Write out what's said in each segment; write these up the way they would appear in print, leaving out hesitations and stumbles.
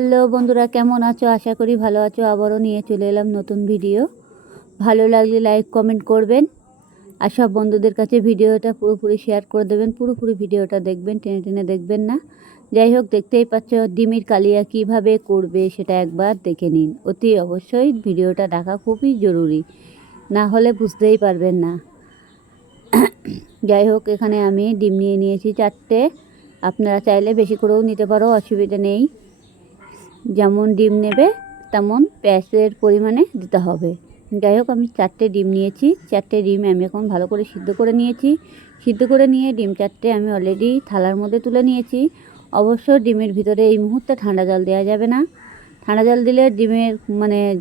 Hello বন্ধুরা, কেমন আছো? আশা করি ভালো আছো। আবারও নিয়ে চলে এলাম নতুন ভিডিও। ভালো লাগলে লাইক কমেন্ট করবেন, আর সব বন্ধুদের কাছে ভিডিওটা পুরোপুরি শেয়ার করে দেবেন। পুরোপুরি ভিডিওটা দেখবেন, টেনে টেনে দেখবেন না। যাই হোক, দেখতেই পাচ্ছ ডিমের কালিয়া কিভাবে করবে সেটা একবার দেখে নিন। অতি অবশ্যই ভিডিওটা দেখা খুবই জরুরি, না হলে বুঝতেই পারবেন না। যাই হোক, এখানে আমি ডিম নিয়ে নিয়েছি 4টে। আপনারা চাইলে বেশি করেও নিতে পারো, অসুবিধা নেই। যেমন ডিম নেবে তেমন পেঁয়াজের পরিমাণে দিতে হবে। যাই হোক, আমি 4টে ডিম নিয়েছি। 4টে ডিম আমি এখন ভালো করে সিদ্ধ করে নিয়েছি। সিদ্ধ করে নিয়ে ডিম 4টে আমি অলরেডি থালার মধ্যে তুলে নিয়েছি। অবশ্য ডিমের ভিতরে এই মুহূর্তে ঠান্ডা জল দেওয়া যাবে না। ঠান্ডা জল দিলে ডিমের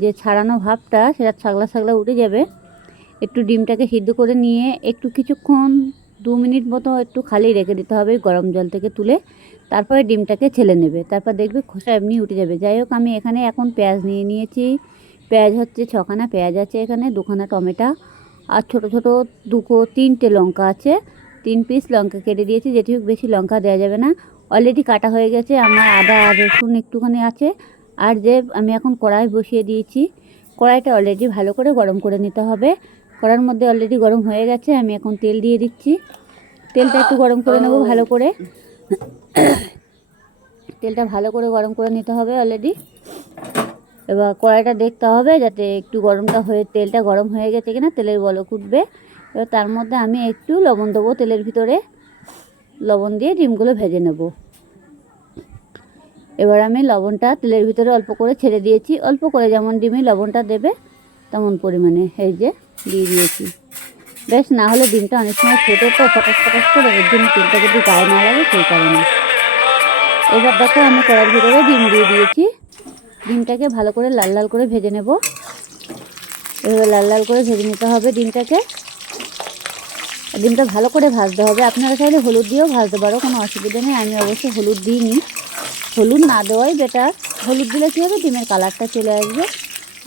যে ছাড়ানো ভাবটা সেটা ছাগলা ছাগলা উঠে যাবে। একটু ডিমটাকে সিদ্ধ করে নিয়ে একটু কিছুক্ষণ 2 মিনিট মতো একটু খালি রেখে দিতে হবে গরম জল থেকে তুলে। তারপরে ডিমটাকে ছেলে নেবে, তারপর দেখবে খোসা এমনি উঠে যাবে। যাই হোক, আমি এখানে এখন পেঁয়াজ নিয়ে নিয়েছি। পেঁয়াজ হচ্ছে 6খানা পেঁয়াজ আছে, এখানে 2খানা টমেটো, আর ছোট ছোট 3টে লঙ্কা আছে। 3 পিস লঙ্কা কেটে দিয়েছি, যেটি হোক বেশি লঙ্কা দেওয়া যাবে না। অলরেডি কাটা হয়ে গেছে। আমার আদা আর রসুন একটুখানি আছে। আর যে আমি এখন কড়াই বসিয়ে দিয়েছি, কড়াইটা অলরেডি ভালো করে গরম করে নিতে হবে। কড়ার মধ্যে অলরেডি গরম হয়ে গেছে। আমি এখন তেল দিয়ে দিচ্ছি। তেলটা একটু গরম করে নেব ভালো করে। তেলটা ভালো করে গরম করে নিতে হবে অলরেডি। এবার কড়াইটা দেখতে হবে যাতে একটু গরমটা হয়ে তেলটা গরম হয়ে গেছে কিনা, তেলের বলক উঠবে। এবার তার মধ্যে আমি একটু লবণ দেবো তেলের ভিতরে। লবণ দিয়ে ডিমগুলো ভেজে নেব। এবার আমি লবণটা তেলের ভিতরে অল্প করে ছেড়ে দিয়েছি। অল্প করে, যেমন ডিমে লবণটা দেবে তেমন পরিমাণে এই যে দিয়ে দিয়েছি। বেশ, না হলে ডিমটা অনেক সময় ফোটে তো ফটাস ফটাস করে, এর জন্য তেলটা যদি গায়ে না লাগে সেই কারণে। এবার দেখো, আমি কড়াইয়ের ভিতরে ডিম দিয়ে দিয়েছি। ডিমটাকে ভালো করে লাল লাল করে ভেজে নেব। এভাবে লাল লাল করে ভেজে নিতে হবে ডিমটাকে। ডিমটা ভালো করে ভাজতে হবে। আপনারা চাইলে হলুদ দিয়েও ভাজতে পারো, কোনো অসুবিধা নেই। আমি অবশ্যই হলুদ দিইনি, হলুদ না দেওয়াই বেটার। হলুদ দিলে কী হবে, ডিমের কালারটা চলে আসবে,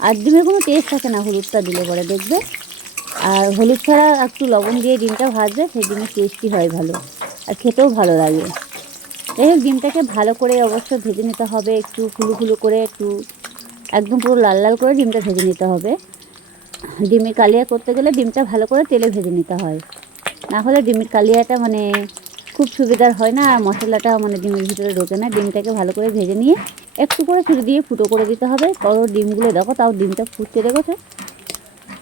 আর ডিমের কোনো টেস্ট থাকে না হলুদটা দিলে পরে দেখবে। আর হলুদ ছাড়া একটু লবণ দিয়ে ডিমটা ভাজবে, সেই ডিমের টেস্টই হয় ভালো, আর খেতেও ভালো লাগে। যাই হোক, ডিমটাকে ভালো করে অবশ্যই ভেজে নিতে হবে, একটু ফুলু ফুলু করে, একটু একদম পুরো লাল লাল করে ডিমটা ভেজে নিতে হবে। ডিমের কালিয়া করতে গেলে ডিমটা ভালো করে তেলে ভেজে নিতে হয়, না হলে ডিমের কালিয়াটা খুব সুবিধার হয় না, আর মশলাটা ডিমের ভিতরে ঢোকে না। ডিমটাকে ভালো করে ভেজে নিয়ে একটু করে ছুরি দিয়ে ফুটো করে দিতে হবে। বড় ডিমগুলো দেখো, তাও ডিমটা ফুটতে দেখেছো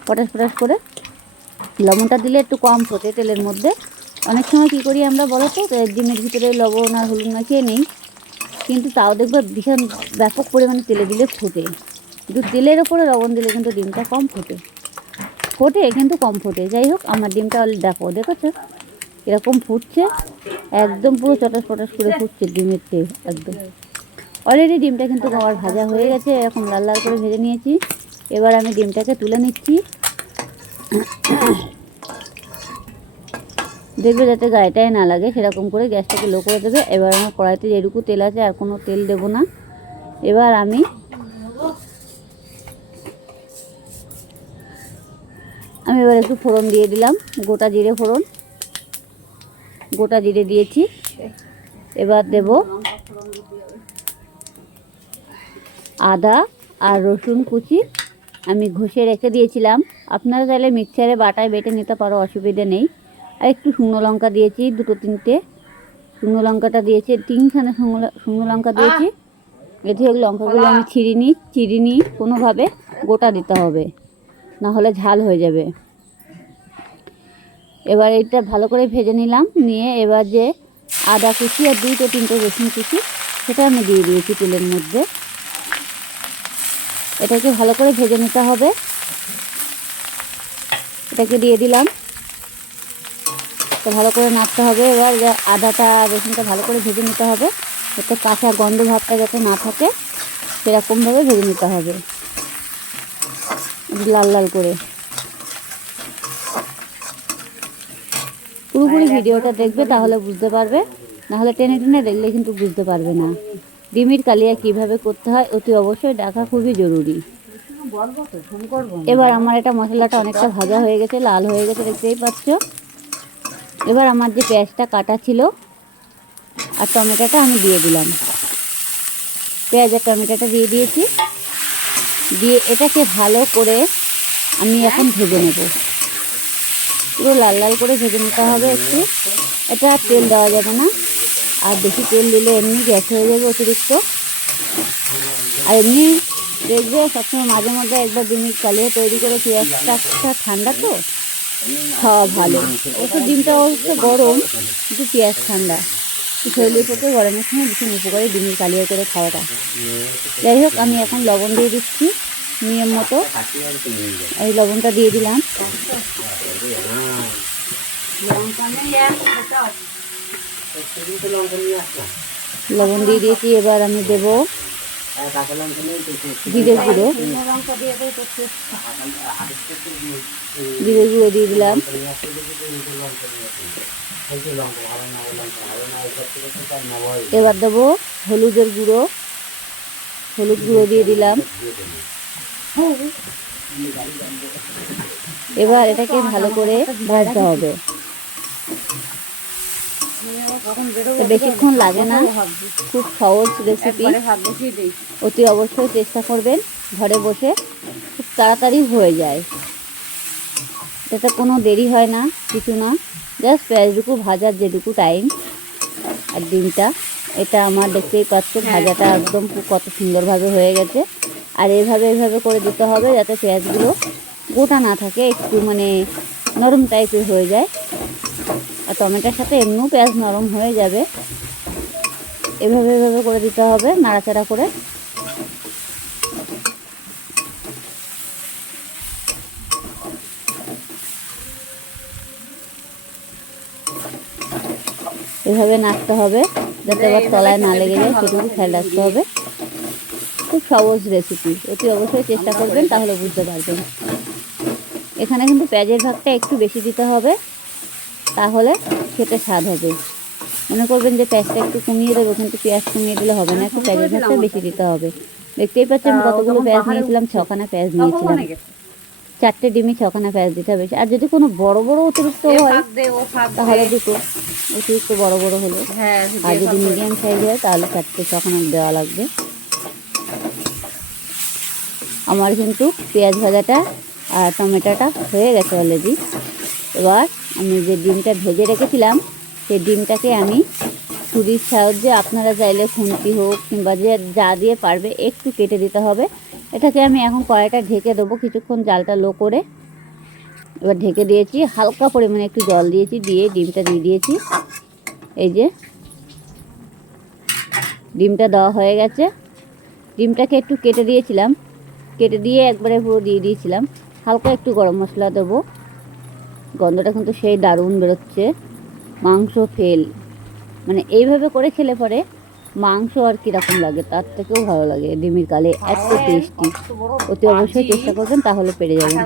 পটাশ পটাশ করে। লবণটা দিলে একটু কম ফোটে তেলের মধ্যে। অনেক সময় কী করি আমরা বলো তো, ডিমের ভিতরে লবণ আর হলুদ মাখিয়ে নেই, কিন্তু তাও দেখবে ভীষণ ব্যাপক পরিমাণে তেলে দিলে ফোটে। কিন্তু তেলের ওপরে লবণ দিলে কিন্তু ডিমটা কম ফোটে, কিন্তু কম ফোটে। যাই হোক, আমার ডিমটা দেখেছো এরকম ফুটছে, একদম পুরো চটাস পটাস করে ফুটছে ডিমের তেল একদম। অলরেডি ডিমটা কিন্তু আমার ভাজা হয়ে গেছে, এরকম লাল লাল করে ভেজে নিয়েছি। এবার আমি ডিমটাকে তুলে নিচ্ছি। দেখবে যাতে গায়েটায় না লাগে, সেরকম করে গ্যাসটাকে লো করে দেবে। এবার আমার কড়াইতে যেটুকু তেল আছে, আর কোনো তেল দেবো না। এবার আমি এবার একটু ফোড়ন দিয়ে দিলাম, গোটা জিরে ফোড়ন, গোটা জিরে দিয়েছি। এবার দেব আদা আর রসুন কুচি, আমি ঘষে রেখে দিয়েছিলাম। আপনারা চাইলে মিক্সারে বাটায় বেটে নিতে পারো, অসুবিধে নেই। আর একটু শুকনো লঙ্কা দিয়েছি, 2-3টে শুকনো লঙ্কাটা দিয়েছি, 3খানা শুকনো লঙ্কা দিয়েছি। এতে লঙ্কাগুলো আমি চিড়িনি কোনোভাবে, গোটা দিতে হবে, না হলে ঝাল হয়ে যাবে। এবার এটা ভালো করে ভেজে নিলাম, নিয়ে এবার যে আদা কুচি আর 2-3টে রসুন কুচি, সেটা আমি দিয়ে দিয়েছি তেলের মধ্যে। এটাকে ভালো করে ভেজে নিতে হবে। এটাকে দিয়ে দিলাম, তো ভালো করে নাড়তে হবে। এবার আদাটা রসুনটা ভালো করে ভেজে নিতে হবে, যাতে কাঁচা গন্ধ ভাবটা যাতে না থাকে, সেরকমভাবে ভেজে নিতে হবে লাল লাল করে। পুরোপুরি ভিডিওটা দেখবে, তাহলে বুঝতে পারবে, নাহলে টেনে টেনে দেখলে কিন্তু বুঝতে পারবে না। ডিমের কালিয়া কিভাবে করতে হয় অতি অবশ্যই দেখা খুবই জরুরি। এবার আমার এটা মশলাটা অনেকটা ভাজা হয়ে গেছে, লাল হয়ে গেছে, দেখতেই পাচ্ছ। এবার আমার যে পেঁয়াজটা কাটা ছিল আর টমেটোটা আমি দিয়ে দিলাম। পেঁয়াজ আর টমেটোটা দিয়ে দিয়েছি, দিয়ে এটাকে ভালো করে আমি এখন ভেজে নেব। পুরো লাল লাল করে ভেজে নিতে হবে একটু। এটা তেল দেওয়া যাবে না, আর বেশি তেল দিলে এমনি গ্যাস হয়ে যাবে অতিরিক্ত। আর এমনি দেখবে সবসময় মাঝে মধ্যে একবার ডিমের কালিয়া তৈরি করে, পেঁয়াজটা ঠান্ডা তো খাওয়া ভালো। ওকে ডিমটা অবশ্য গরম, কিন্তু পেঁয়াজ ঠান্ডা, শরীরের পক্ষে গরমের সময় ভীষণ উপকারী ডিমের কালিয়া করে খাওয়াটা। যাই হোক, আমি এখন লবণ দিয়ে দিচ্ছি নিয়ম মতো। এই লবণটা দিয়ে দিলাম। লবণ দিয়ে দিয়েছি। এবার আমি দেব জিরে গুঁড়ো, জিরে গুঁড়ো দিয়ে দিলাম। এবার দেবো হলুদের গুঁড়ো, হলুদ গুঁড়ো দিয়ে দিলাম। এবার এটাকে ভালো করে ভাজতে হবে। বেশিক্ষণ লাগে না, খুব সহজ রেসিপি। অতি অবশ্যই চেষ্টা করবেন, ঘরে বসে খুব তাড়াতাড়ি হয়ে যায়। এতে কোনো দেরি হয় না, কিছু না, জাস্ট পেঁয়াজটুকু ভাজার যেটুকু টাইম। আর ডিমটা, এটা আমার দেখতেই পাচ্ছ ভাজাটা একদম কত সুন্দরভাবে হয়ে গেছে। আর এইভাবে করে দিতে হবে যাতে পেঁয়াজগুলো গোটা না থাকে, একটু মানে নরম টাইপের হয়ে যায়। আর টমেটোর সাথে এমনিও পেঁয়াজ নরম হয়ে যাবে। এভাবে করে দিতে হবে, নাড়াচাড়া করে। এভাবে নাড়তে হবে যাতে আবার তলায় না লেগে যায়, সেটুকু খেয়াল রাখতে হবে। খুব সহজ রেসিপি, অতি অবশ্যই চেষ্টা করবেন, তাহলে বুঝতে পারবেন। এখানে কিন্তু পেঁয়াজের ভাগটা একটু বেশি দিতে হবে, তাহলে খেতে স্বাদ হবে। মনে করবেন যে পেঁয়াজটা একটু কমিয়ে দেবো, কিন্তু পেঁয়াজ কমিয়ে দিলে হবে না, একটু পেঁয়াজের ভাগটা বেশি দিতে হবে। দেখতেই পাচ্ছেন কতগুলো পেঁয়াজ নিয়েছিলাম, 6খানা পেঁয়াজ নিয়েছিলাম। 4টে ডিমে 6খানা পেঁয়াজ দিতে হবে। আর যদি কোনো বড় অতিরিক্ত হয় তাহলে দুটো অতিরিক্ত বড় হলে, আর যদি মিডিয়াম সাইজ হয় তাহলে 4-6খানা দেওয়া লাগবে। আমার কিন্তু পেঁয়াজ ভাজাটা আর টমেটোটা হয়ে গেছে অলরেডি। এবার আমি যে ডিমটা ভেজে রেখেছিলাম, সেই ডিমটাকে আমি ছুরির সাহায্যে, আপনারা চাইলে খুন্তি হোক কিংবা যে যা দিয়ে পারবে একটু কেটে দিতে হবে। এটাকে আমি এখন কড়াইটা ঢেকে দেবো কিছুক্ষণ, জালটা লো করে। এবার ঢেকে দিয়েছি, হালকা পরিমাণে একটু জল দিয়েছি, দিয়ে ডিমটা দিয়ে দিয়েছি। এই যে ডিমটা দেওয়া হয়ে গেছে। ডিমটাকে একটু কেটে দিয়েছিলাম, কেটে দিয়ে একবারে পুরো দিয়ে দিয়েছিলাম। হালকা একটু গরম মশলা দেবো, গন্ধটা কিন্তু সেই দারুণ বেরোচ্ছে। মাংস ফেল, মানে এইভাবে করে খেলে পরে মাংস আর কীরকম লাগে তার থেকেও ভালো লাগে। ডিমের কালে এত টেস্টি, অতি অবশ্যই চেষ্টা করবেন, তাহলে পেরে যাবেন।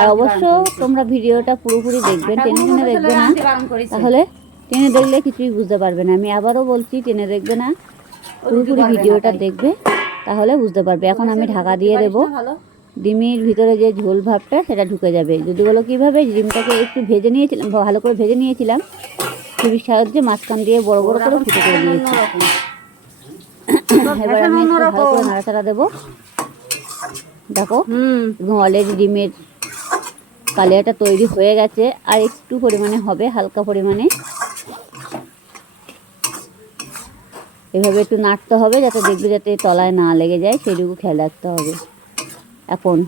আর অবশ্য তোমরা ভিডিওটা পুরোপুরি দেখবেন, টেনে দেখবে না, তাহলে টেনে দেখলে কিছুই বুঝতে পারবে না। আমি আবারও বলছি, টেনে দেখবে না, পুরোপুরি ভিডিওটা দেখবে, তাহলে বুঝতে পারবে। এখন আমি ঢাকা দিয়ে দেবো, ডিমের ভিতরে যে ঝোল ভাবটা সেটা ঢুকে যাবে। যদি বলো কীভাবে, ডিমটাকে একটু ভেজে নিয়েছিলাম, ভালো করে ভেজে নিয়েছিলাম, ছুরির সাহায্যে মাঝখান দিয়ে বড় করে ফুটো করে দিয়েছি। এবার আমি একটু ভালো করে নাড়াচাড়া দেবো। দেখো অলরেডি ডিমের কালিয়াটা তৈরি হয়ে গেছে, আর একটু পরিমাণে হবে, হালকা পরিমাণে। এভাবে একটু নাড়তে হবে, যাতে দেখবে যাতে তলায় না লেগে যায়, সেইটুকু খেয়াল রাখতে হবে এখন।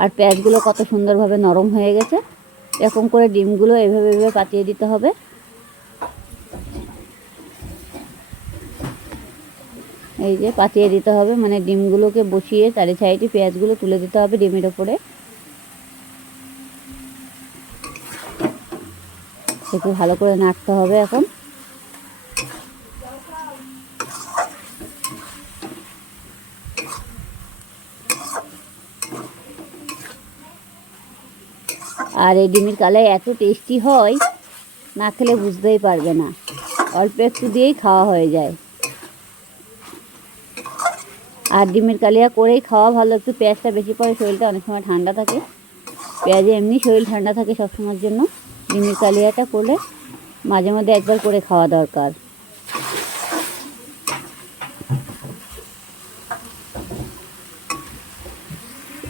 আর পেঁয়াজগুলো কত সুন্দরভাবে নরম হয়ে গেছে। এরকম করে ডিমগুলো এভাবে পাতিয়ে দিতে হবে। এই যে পাতিয়ে দিতে হবে, মানে ডিমগুলোকে বসিয়ে চারি সাইডে পেঁয়াজগুলো তুলে দিতে হবে ডিমের ওপরে। একটু ভালো করে নাড়তে হবে এখন। আর এই ডিমের কালাই এত টেস্টি হয়, না খেলে বুঝতেই পারবে না। অল্প একটু দিয়েই খাওয়া হয়ে যায়। আর ডিমের কালিয়া করেই খাওয়া ভালো, একটু পেঁয়াজটা বেশি পড়ে, শরীরটা অনেক সময় ঠান্ডা থাকে। পেঁয়াজে এমনি শরীর ঠান্ডা থাকে সবসময়ের জন্য, ডিমের কালিয়াটা করলে মাঝে মধ্যে একবার করে খাওয়া দরকার।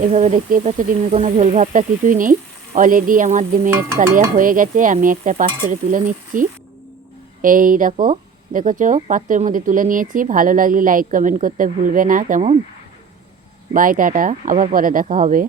এভাবে দেখতেই পাচ্ছ ডিমের কোনো ঝোল ভাবটা কিছুই নেই। অলরেডি আমার ডিমের কালিয়া হয়ে গেছে, আমি একটা পাত্রে তুলে নিচ্ছি। এই দেখো, দেখেছো পাত্রের মধ্যে তুলে নিয়েছি। ভালো লাগলে লাইক কমেন্ট করতে ভুলবে না কেমন। বাই টাটা, আবার পরে দেখা হবে।